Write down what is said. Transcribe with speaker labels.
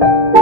Speaker 1: Thank you.